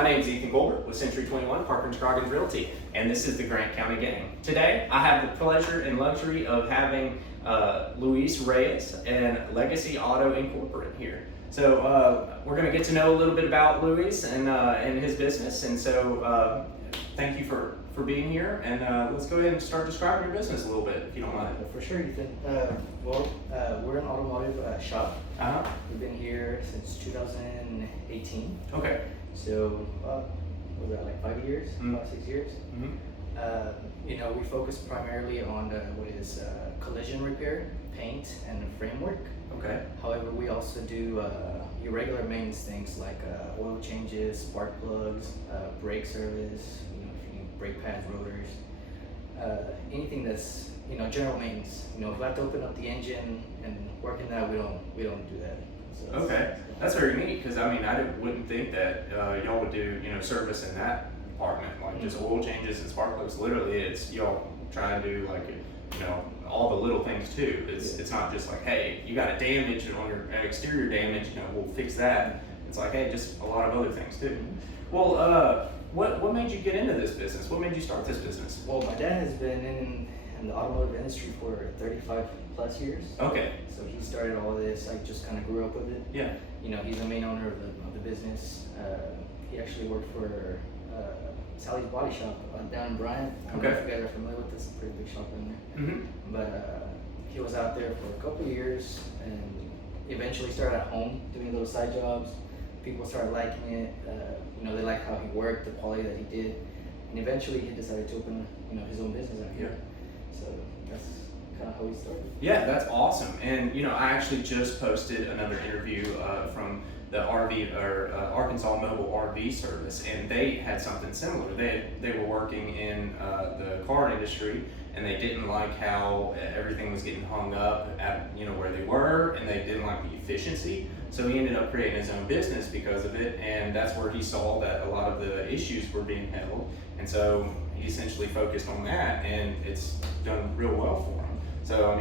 My name is Ethan Goldberg with Century 21 Parker & Scroggins Realty, and this is the Grant County Gang. Today, I have the pleasure and luxury of having Luis Reyes and Legacy Auto Incorporated here. So we're going to get to know a little bit about Luis and his business, and so thank you for being here, and let's go ahead and start describing your business a little bit, if you don't mind. For sure, Ethan. We're an automotive shop. We've been here since 2018. Okay. So, was that like 5 years? 5-6 years? We focus primarily on what is collision repair, paint, and framework. Okay. However, we also do your regular maintenance things like oil changes, spark plugs, brake service, if you need brake pads, rotors, anything that's general maintenance. If we have to open up the engine and work in that, we don't do that. So Okay, that's very neat, because I wouldn't think that y'all would do service in that department, like just oil changes and spark plugs. Literally, it's y'all try and do like all the little things too. It's not just like, hey, you got a damage on your exterior damage, we'll fix that. It's like, hey, just a lot of other things too. Well, what made you get into this business? What made you start this business? Well, my dad has been in the automotive industry for 35 plus years. Okay. So he started all this. I just kind of grew up with it. Yeah. He's the main owner of the business. He actually worked for Sally's Body Shop down in Bryant. I don't know if you guys are familiar with this. Pretty big shop in there. But he was out there for a couple of years and eventually started at home doing little side jobs. People started liking it. They liked how he worked, the quality that he did, and eventually he decided to open his own business out here. So that's kind of how we started. Yeah, that's awesome. And I actually just posted another interview from the RV or Arkansas Mobile RV Service, and they had something similar. They were working in the car industry, and they didn't like how everything was getting hung up at where they were, and they didn't like the efficiency. So he ended up creating his own business because of it, and that's where he saw that a lot of the issues were being handled, and so he essentially focused on that, and it's done real well for him. So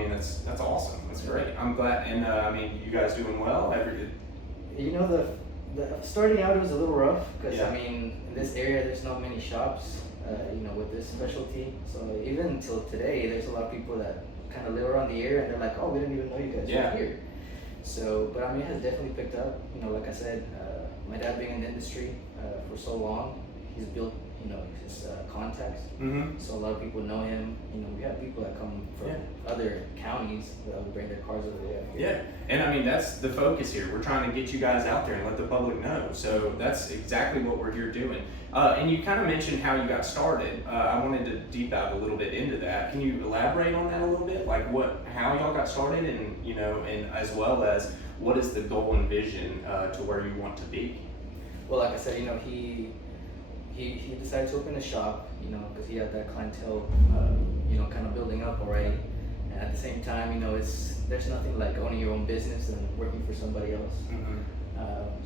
that's awesome. That's great. I'm glad, and you guys doing well? The starting out it was a little rough because Yeah. in this area there's not many shops, with this specialty. So even until today, there's a lot of people that kind of live around the area and they're like, oh, we didn't even know you guys were here. So, but it has definitely picked up. Like I said, my dad being in the industry for so long, he's built his contacts. So a lot of people know him. We have people that come from other counties that will bring their cars over there. Yeah, and that's the focus here. We're trying to get you guys out there and let the public know. So that's exactly what we're here doing. And you kind of mentioned how you got started. I wanted to deep dive a little bit into that. Can you elaborate on that a little bit? Like how y'all got started, and and as well as what is the goal and vision to where you want to be? Well, like I said, he decided to open a shop, because he had that clientele, kind of building up already. And at the same time, there's nothing like owning your own business and working for somebody else.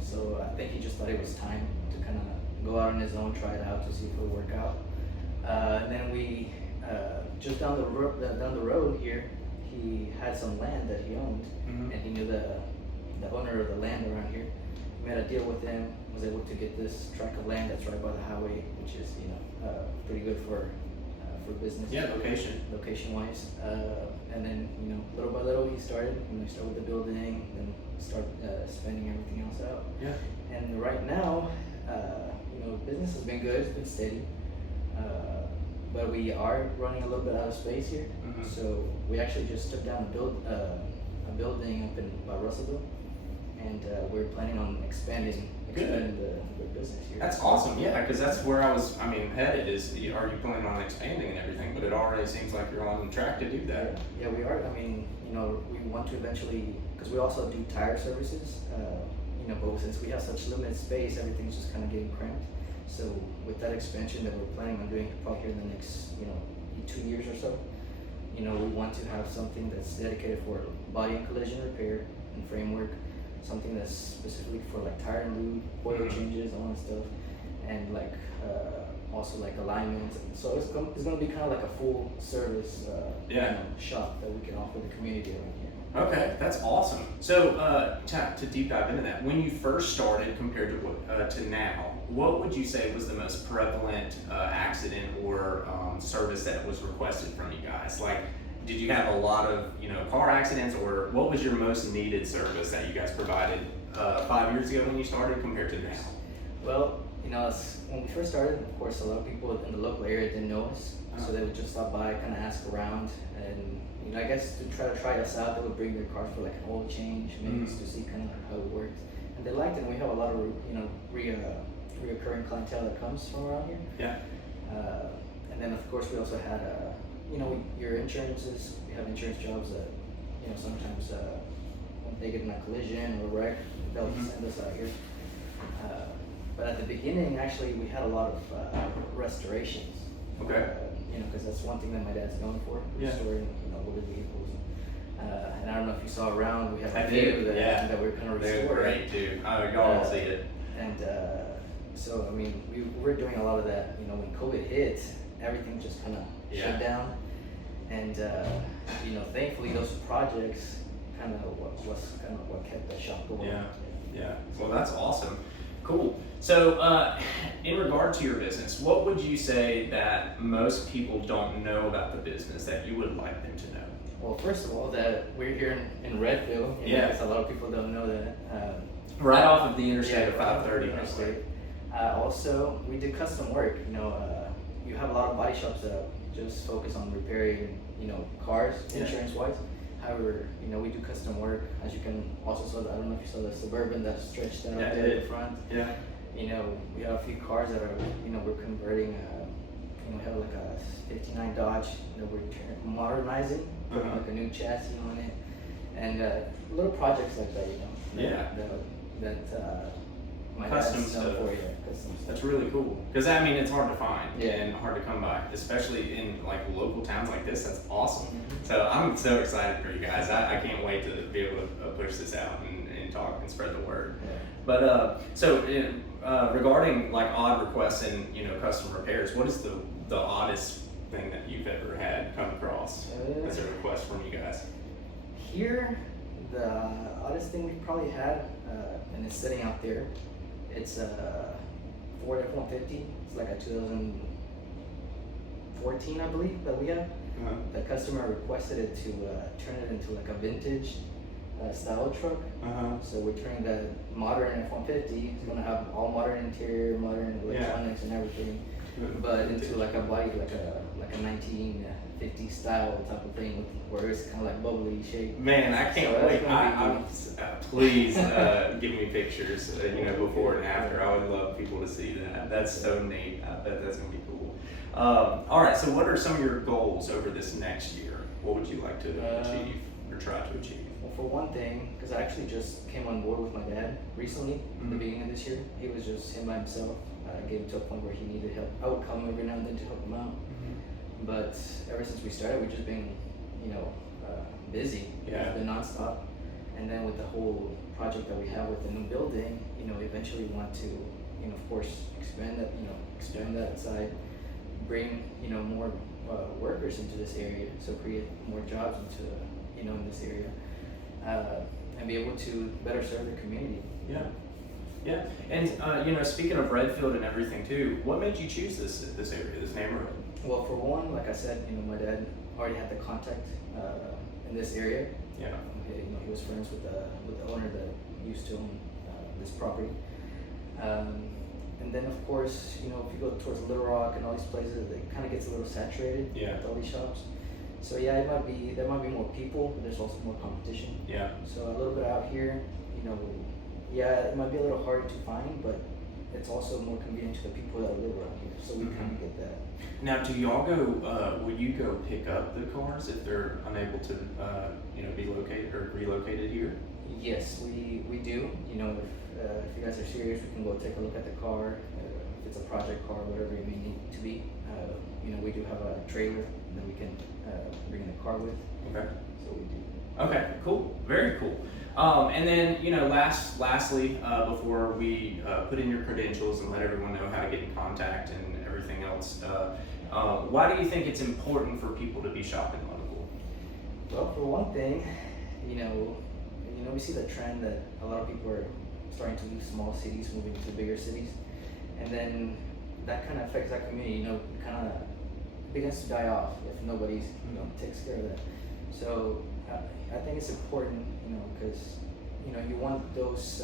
So I think he just thought it was time to kind of go out on his own, try it out to see if it would work out. And then we, just down the road here, he had some land that he owned, and he knew the owner of the land around here. We had a deal with him, was able to get this tract of land that's right by the highway, which is pretty good for business. Yeah, location wise. And then little by little he started. Start with the building, then start spending everything else out. Yeah. And right now, business has been good. It's been steady. But we are running a little bit out of space here. So we actually just took down a building up by Russellville, and we're planning on expanding the business here. That's awesome. Yeah, because that's where I was headed is, are you planning on expanding and everything? But it already seems like you're on track to do that. Yeah, we are. We want to eventually, because we also do tire services, but since we have such limited space, everything's just kind of getting cramped. So with that expansion that we're planning on doing probably here in the next 2 years or so, we want to have something that's dedicated for body and collision repair and framework, something that's specifically for like tire and lube, oil changes, all that stuff, and also like alignments. So it's going to be kind of like a full service shop that we can offer the community around here. Okay, that's awesome. So, to deep dive into that, when you first started compared to to now, what would you say was the most prevalent accident or service that was requested from you guys? Like, did you have a lot of car accidents, or what was your most needed service that you guys provided 5 years ago when you started compared to now? Well, when we first started, of course, a lot of people in the local area didn't know us, so they would just stop by, kind of ask around, and I guess to try us out, they would bring their cars for like an oil change, maybe just to see kind of how it worked, and they liked it. And we have a lot of reoccurring clientele that comes from around here. Yeah. And then of course we also had your insurances. We have insurance jobs that sometimes when they get in a collision or wreck, they'll send us out here. But at the beginning, actually, we had a lot of restorations. Okay. Because that's one thing that my dad's known for, restoring older vehicles. And I don't know if you saw around, we have a few that we're kind of restoring. They're great too. Y'all will see it. And so, I mean, we were doing a lot of that. When COVID hit, everything just kind of shut down. And thankfully, those projects kind of what kept the shop going. Yeah. Well, that's awesome. Cool. So, in regard to your business, what would you say that most people don't know about the business that you would like them to know? Well, first of all, that we're here in Redfield. Because a lot of people don't know that. Right off of the interstate of 530. Interstate. Also, we do custom work. You have a lot of body shops that just focus on repairing, cars, insurance-wise. However, we do custom work. As you can also saw, I don't know if you saw the Suburban that's stretched out there in the front. Yeah. We have a few cars that are, we're converting. We have like a '59 Dodge. We're modernizing, putting like a new chassis on it, and little projects like that. That my custom dad's known stuff. for. Custom stuff. That's really cool because it's hard to find and hard to come by, especially in like local towns like this. That's awesome. So I'm so excited for you guys. I can't wait to be able to push this out and talk and spread the word. But regarding like odd requests and custom repairs, what is the oddest thing that you've ever had come across as a request from you guys? Here, the oddest thing we've probably had, and it's sitting out there. It's a Ford F-150. It's like a 2014, I believe, that we have. The customer requested it to turn it into like a vintage style truck. So we're turning the modern F-150. It's gonna have all modern interior, modern electronics and everything, but into like a body, like a 1950 style type of thing, where it's kind of like bubbly shape. Man, I can't wait. Please give me pictures, before and after. I would love people to see that. That's so neat. I bet that's gonna be cool. All right. So, what are some of your goals over this next year? What would you like to achieve or try to achieve? Well, for one thing, because I actually just came on board with my dad recently, in the beginning of this year. He was just him by himself. I gave him to a point where he needed help. I would come every now and then to help him out. But ever since we started, we've just been, busy. It's been nonstop. And then with the whole project that we have with the new building, eventually we want to, of course, expand that side, bring, more workers into this area, so create more jobs into, in this area, and be able to better serve the community. Yeah, and speaking of Redfield and everything too, what made you choose this area, this neighborhood? Well, for one, like I said, my dad already had the contact in this area. He was friends with the owner that used to own this property. And then of course, if you go towards Little Rock and all these places, it kind of gets a little saturated with all these shops. So there might be more people, but there's also more competition. So a little bit out here, it might be a little harder to find, but it's also more convenient to the people that live around here. So we kind of get that. Now, do y'all go? Will you go pick up the cars if they're unable to, be located or relocated here? Yes, we do. If you guys are serious, we can go take a look at the car. If it's a project car, whatever it may need to be. We do have a trailer that we can bring the car with. Okay. So we do. Okay, cool. Very cool. And then, lastly, before we put in your credentials and let everyone know how to get in contact and everything else, why do you think it's important for people to be shopping local? Well, for one thing, we see the trend that a lot of people are starting to leave small cities, moving to bigger cities, and then that kind of affects that community. Kind of begins to die off if nobody takes care of that. So I think it's important, because you want those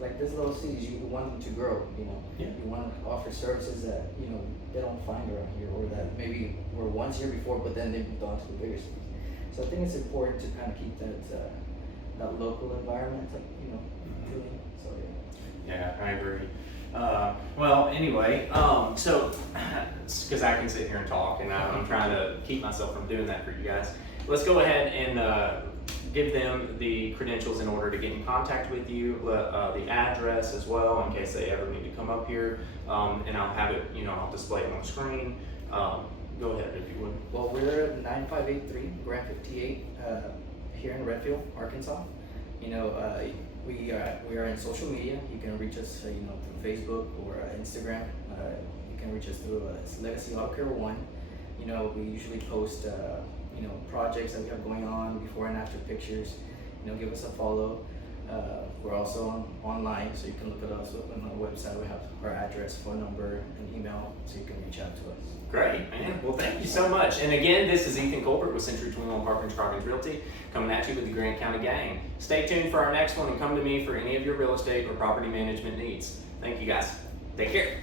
like these little cities, you want them to grow. Yeah. You want to offer services that they don't find around here, or that maybe were once here before, but then they moved on to the bigger cities. So I think it's important to kind of keep that local environment, feeling. So Yeah, I agree. Well, anyway, so because I can sit here and talk, and I'm trying to keep myself from doing that for you guys. Let's go ahead and give them the credentials in order to get in contact with you, the address as well, in case they ever need to come up here, and I'll have it, I'll display it on the screen. Go ahead if you would. Well, we're at 9583 Grant 58 here in Redfield, Arkansas. We are in social media. You can reach us, through Facebook or Instagram. You can reach us through Legacy Auto Care 1. We usually post, projects that we have going on, before and after pictures. Give us a follow. We're also online, so you can look at us on our website. We have our address, phone number, and email, so you can reach out to us. Great, man. Well, thank you so much. And again, this is Ethan Colbert with Century 21 Park and Realty, coming at you with the Grant County Gang. Stay tuned for our next one, and come to me for any of your real estate or property management needs. Thank you, guys. Take care.